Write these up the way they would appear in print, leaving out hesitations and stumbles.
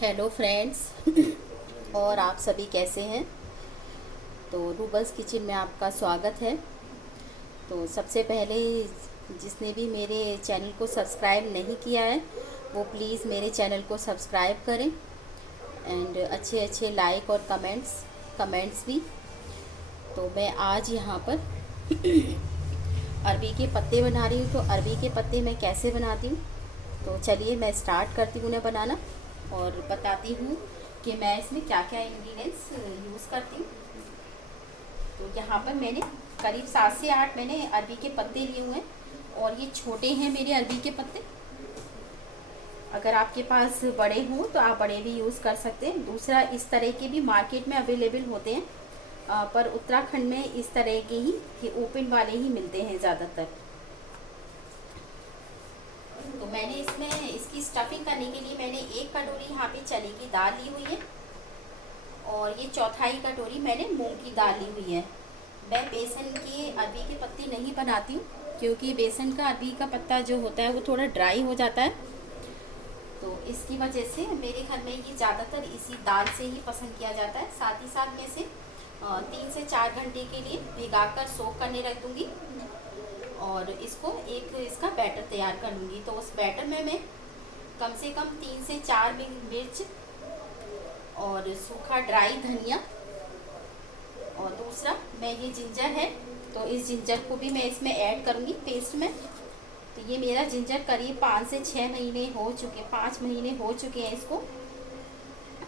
Hello friends. और आप सभी कैसे हैं। तो रूबल्स किचन में आपका स्वागत है। तो सबसे पहले जिसने भी मेरे चैनल को सब्सक्राइब नहीं किया है वो प्लीज़ मेरे चैनल को सब्सक्राइब करें एंड अच्छे अच्छे लाइक और कमेंट्स भी। तो मैं आज यहाँ पर अरबी के पत्ते बना रही हूँ। तो अरबी के पत्ते मैं कैसे बनाती हूँ, तो चलिए मैं स्टार्ट करती हूँ उन्हें बनाना और बताती हूँ कि मैं इसमें क्या क्या इंग्रेडिएंट्स यूज़ करती हूँ। तो यहाँ पर मैंने करीब 7 से 8 मैंने अरबी के पत्ते लिए हुए हैं और ये छोटे हैं मेरे अरबी के पत्ते। अगर आपके पास बड़े हों तो आप बड़े भी यूज़ कर सकते हैं। दूसरा, इस तरह के भी मार्केट में अवेलेबल होते हैं, पर उत्तराखंड में इस तरह के ही ओपन वाले ही मिलते हैं ज़्यादातर। तो मैंने इसमें इसकी स्टफिंग करने के लिए मैंने 1 कटोरी यहाँ पे चने की दाल ली हुई है और ये चौथाई कटोरी मैंने मूंग की दाल ली हुई है। मैं बेसन के अरबी के पत्ते नहीं बनाती हूँ क्योंकि बेसन का अरबी का पत्ता जो होता है वो थोड़ा ड्राई हो जाता है। तो इसकी वजह से मेरे घर में ये ज़्यादातर इसी दाल से ही पसंद किया जाता है। साथ ही साथ में इसे 3 से 4 घंटे के लिए भिगाकर सोक करने रख दूँगी और इसको इसका बैटर तैयार कर लूँगी। तो उस बैटर में मैं कम से कम 3 से 4 मिर्च और सूखा ड्राई धनिया, और दूसरा मैं ये जिंजर है तो इस जिंजर को भी मैं इसमें ऐड करूँगी पेस्ट में। तो ये मेरा जिंजर करीब 5 से 6 महीने हो चुके 5 महीने हो चुके हैं इसको।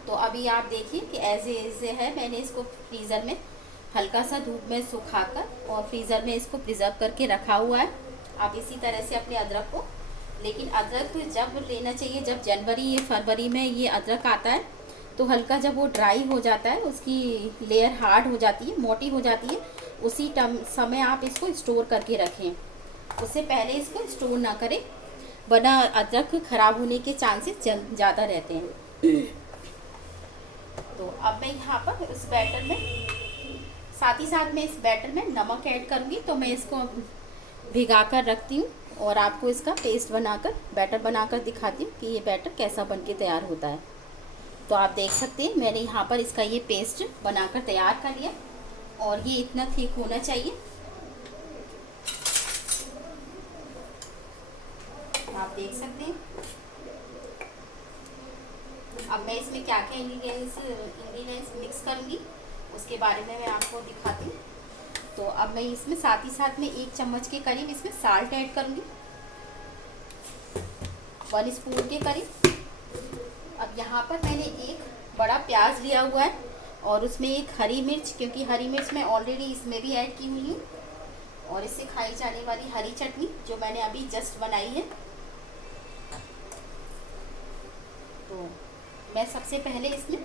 तो अभी आप देखिए कि ऐसे है। मैंने इसको फ्रीज़र में हल्का सा धूप में सुखाकर और फ्रीज़र में इसको प्रिजर्व करके रखा हुआ है। आप इसी तरह से अपने अदरक को, लेकिन अदरक जब लेना चाहिए जब जनवरी या फरवरी में ये अदरक आता है तो हल्का जब वो ड्राई हो जाता है, उसकी लेयर हार्ड हो जाती है, मोटी हो जाती है, उसी समय आप इसको स्टोर करके रखें। उससे पहले इसको स्टोर ना करें वरना अदरक ख़राब होने के चांसेस ज़्यादा रहते हैं। तो अब मैं यहाँ पर इस बैटर में साथ ही साथ मैं इस बैटर में नमक ऐड करूँगी। तो मैं इसको भिगा कर रखती हूँ और आपको इसका पेस्ट बनाकर बैटर बनाकर दिखाती हूँ कि ये बैटर कैसा बन के तैयार होता है। तो आप देख सकते हैं मैंने यहाँ पर इसका ये पेस्ट बनाकर तैयार कर लिया और ये इतना थिक होना चाहिए। आप देख सकते हैं। अब मैं इसमें क्या क्या इंग्रेडिएंट्स मिक्स करूँगी उसके बारे में मैं आपको दिखाती हूँ। तो अब मैं इसमें साथ ही साथ में 1 चम्मच के करीब इसमें साल्ट ऐड करूँगी, 1 स्पून के करीब। अब यहाँ पर मैंने एक बड़ा प्याज लिया हुआ है और उसमें एक हरी मिर्च, क्योंकि हरी मिर्च मैं ऑलरेडी इसमें भी ऐड की हुई हूँ, और इससे खाई जाने वाली हरी चटनी जो मैंने अभी जस्ट बनाई है। तो मैं सबसे पहले इसमें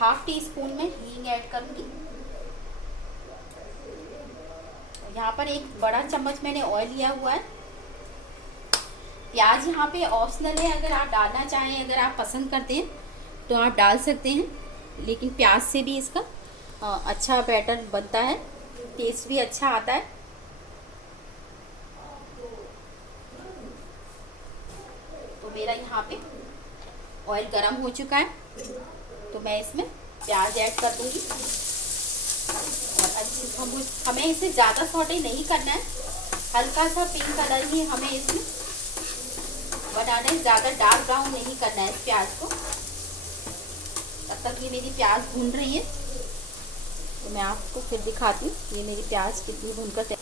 ½ टी स्पून में हींग ऐड करूँगी। यहाँ पर 1 बड़ा चम्मच मैंने ऑयल लिया हुआ है। प्याज यहाँ पे ऑप्शनल है, अगर आप डालना चाहें, अगर आप पसंद करते हैं तो आप डाल सकते हैं, लेकिन प्याज से भी इसका अच्छा बैटर बनता है, टेस्ट भी अच्छा आता है। तो मेरा यहाँ पे ऑयल गरम हो चुका है तो मैं इसमें प्याज ऐड कर दूँगी और हमें इसे ज़्यादा सौटे नहीं करना है, हल्का सा पिंक कलर ही हमें इसमें बनाना है, ज़्यादा डार्क ब्राउन नहीं करना है इस प्याज को। तब तक ये मेरी प्याज भून रही है तो मैं आपको फिर दिखाती हूँ ये मेरी प्याज कितनी भूनकर।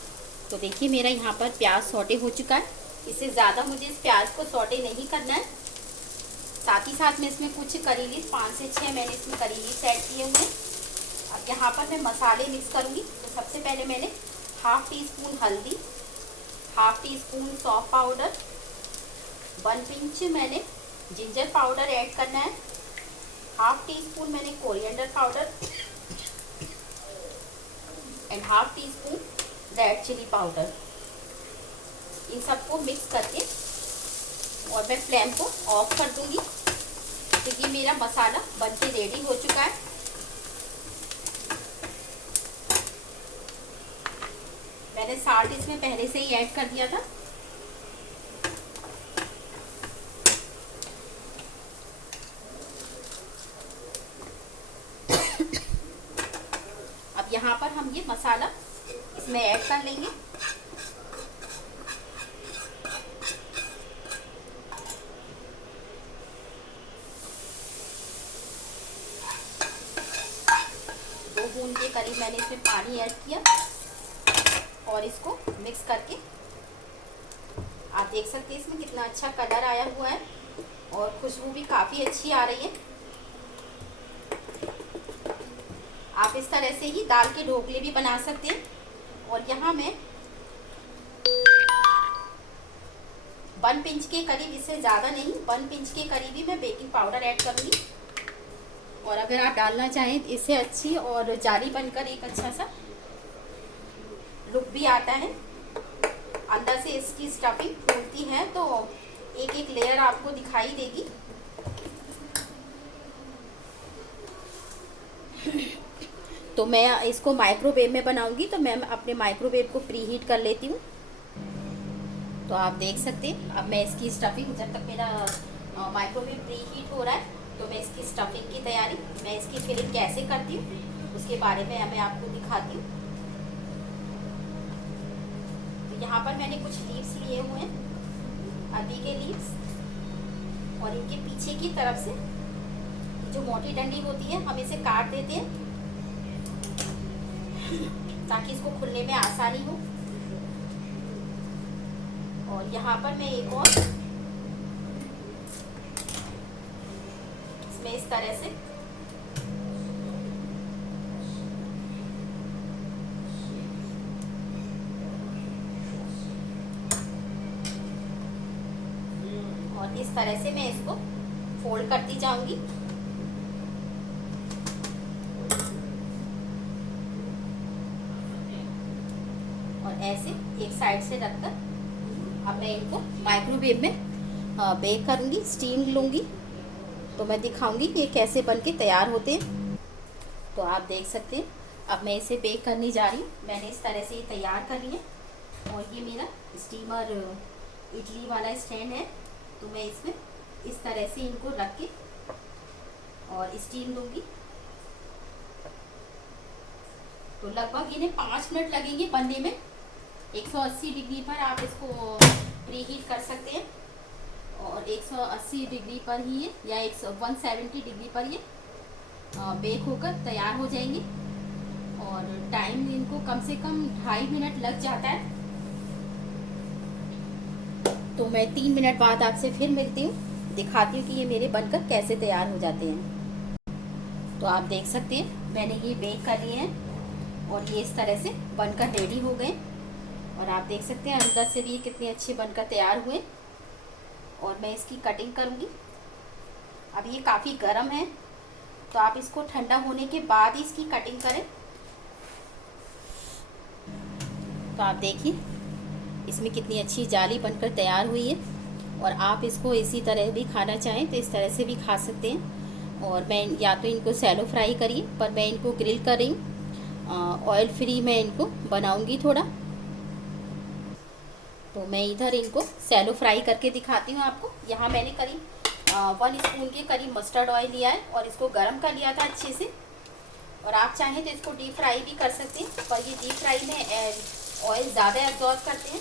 तो देखिए मेरा यहाँ पर प्याज सौटे हो चुका है। इससे ज़्यादा मुझे इस प्याज को सौटे नहीं करना है। साथ ही साथ में इसमें कुछ करी लीव्स 5 से 6 मैंने इसमें करी लीव्स ऐड किए हुए हैं। अब यहाँ पर मैं मसाले मिक्स करूँगी। तो सबसे पहले मैंने ½ टी स्पून हल्दी, ½ टी स्पून सौंफ पाउडर, 1 पिंच मैंने जिंजर पाउडर ऐड करना है, ½ टी स्पून मैंने coriander powder and ½ teaspoon red chilli powder. इन सबको मिक्स करके और मैं फ्लेम को ऑफ कर दूंगी। तो ये मेरा मसाला बनके रेडी हो चुका है। मैंने साल्ट इसमें पहले से ही ऐड कर दिया था। यहाँ पर हम ये मसाला इसमें ऐड कर लेंगे। बूंद के करीब मैंने इसमें पानी ऐड किया और इसको मिक्स करके आप देख सकते हैं इसमें कितना अच्छा कलर आया हुआ है और खुशबू भी काफ़ी अच्छी आ रही है। आप इस तरह से ही दाल के ढोकले भी बना सकते हैं। और यहाँ मैं 1 पिंच के करीब, इससे ज़्यादा नहीं, 1 पिंच के करीब ही मैं बेकिंग पाउडर ऐड करूँगी। और अगर आप डालना चाहें तो इससे अच्छी और जाली बनकर एक अच्छा सा लुक भी आता है। अंदर से इसकी स्टफिंग फूलती है तो एक एक लेयर आपको दिखाई देगी। तो मैं इसको माइक्रोवेव में बनाऊंगी, तो मैं अपने माइक्रोवेव को प्री हीट कर लेती हूँ। तो आप देख सकते हैं अब मैं इसकी स्टफिंग, जब तक मेरा माइक्रोवेव प्री हीट हो रहा है तो मैं इसकी स्टफिंग की तैयारी, मैं इसकी फिलिंग कैसे करती हूँ उसके बारे में मैं आपको दिखाती हूँ। तो यहाँ पर मैंने कुछ लीव्स लिए हुए हैं, अरबी के लीव्स, और इनके पीछे की तरफ से जो मोटी डंडी होती है हम इसे काट देते हैं ताकि इसको खुलने में आसानी हो। और यहाँ पर मैं एक और इसमें इस तरह से और इस तरह से मैं इसको फोल्ड करती जाऊंगी। और ऐसे एक साइड से रखकर अब मैं इनको माइक्रोवेव में बेक करूंगी, स्टीम लूंगी, तो मैं दिखाऊंगी कि ये कैसे बनके तैयार होते हैं। तो आप देख सकते हैं अब मैं इसे बेक करने जा रही हूँ। मैंने इस तरह से ये तैयार कर लिया और ये मेरा स्टीमर इडली वाला स्टैंड है, तो मैं इसमें इस तरह से इनको रख के और स्टीम दूंगी। तो लगभग इन्हें 5 मिनट लगेंगे बनने में। 180 डिग्री पर आप इसको प्री हीट कर सकते हैं और 180 डिग्री पर ही ये या 170 डिग्री पर ये बेक होकर तैयार हो जाएंगे। और टाइम इनको कम से कम 2.5 मिनट लग जाता है। तो मैं 3 मिनट बाद आपसे फिर मिलती हूँ, दिखाती हूँ कि ये मेरे बनकर कैसे तैयार हो जाते हैं। तो आप देख सकते हैं मैंने ये बेक कर लिए हैं और ये इस तरह से बनकर रेडी हो गए। और आप देख सकते हैं अंदर से भी ये कितने अच्छे बनकर तैयार हुए। और मैं इसकी कटिंग करूँगी। अब ये काफ़ी गर्म है तो आप इसको ठंडा होने के बाद ही इसकी कटिंग करें। तो आप देखिए इसमें कितनी अच्छी जाली बनकर तैयार हुई है। और आप इसको इसी तरह भी खाना चाहें तो इस तरह से भी खा सकते हैं। और मैं या तो इनको सैलो फ्राई करिए, पर मैं इनको ग्रिल कर रही हूँ, ऑयल फ्री मैं इनको बनाऊँगी थोड़ा। तो मैं इधर इनको सैलो फ्राई करके दिखाती हूँ आपको। यहाँ मैंने करीब 1 स्पून के करीब मस्टर्ड ऑयल लिया है और इसको गर्म कर लिया था अच्छे से। और आप चाहें तो इसको डीप फ्राई भी कर सकते हैं, पर ये डीप फ्राई में ऑयल ज़्यादा एब्जॉर्ब करते हैं।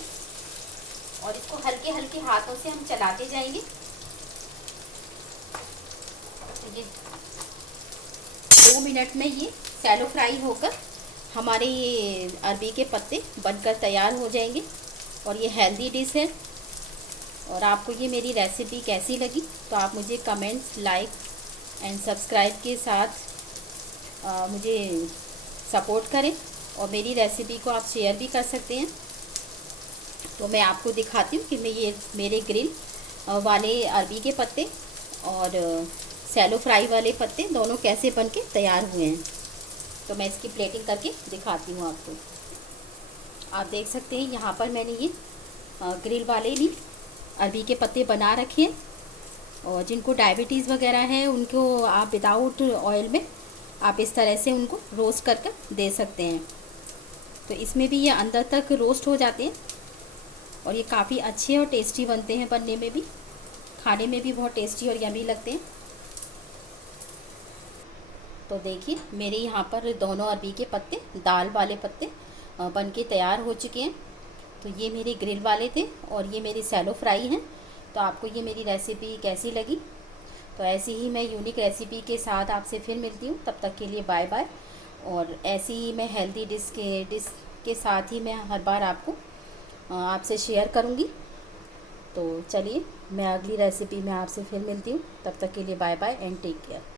और इसको हल्के हल्के हाथों से हम चलाते जाएंगे। तो ये 2 मिनट में ये सैलो फ्राई होकर हमारे ये अरबी के पत्ते बनकर तैयार हो जाएंगे। और ये हेल्दी डिश है। और आपको ये मेरी रेसिपी कैसी लगी तो आप मुझे कमेंट्स, लाइक एंड सब्सक्राइब के साथ मुझे सपोर्ट करें। और मेरी रेसिपी को आप शेयर भी कर सकते हैं। तो मैं आपको दिखाती हूँ कि मैं ये मेरे ग्रिल वाले अरबी के पत्ते और सैलो फ्राई वाले पत्ते दोनों कैसे बनके तैयार हुए हैं। तो मैं इसकी प्लेटिंग करके दिखाती हूँ आपको। आप देख सकते हैं यहाँ पर मैंने ये ग्रिल वाले भी अरबी के पत्ते बना रखे हैं। और जिनको डायबिटीज़ वगैरह है उनको आप विदाउट ऑयल में आप इस तरह से उनको रोस्ट कर दे सकते हैं। तो इसमें भी ये अंदर तक रोस्ट हो जाते हैं और ये काफ़ी अच्छे और टेस्टी बनते हैं। बनने में भी, खाने में भी बहुत टेस्टी और यमी लगते हैं। तो देखिए मेरे यहाँ पर दोनों अरबी के पत्ते, दाल वाले पत्ते बन के तैयार हो चुके हैं। तो ये मेरे ग्रिल वाले थे और ये मेरी सैलो फ्राई हैं। तो आपको ये मेरी रेसिपी कैसी लगी? तो ऐसी ही मैं यूनिक रेसिपी के साथ आपसे फिर मिलती हूँ। तब तक के लिए बाय बाय। और ऐसी ही मैं हेल्दी डिश के साथ ही मैं हर बार आपसे शेयर करूँगी। तो चलिए मैं अगली रेसिपी में आपसे फिर मिलती हूँ। तब तक के लिए bye bye and take care.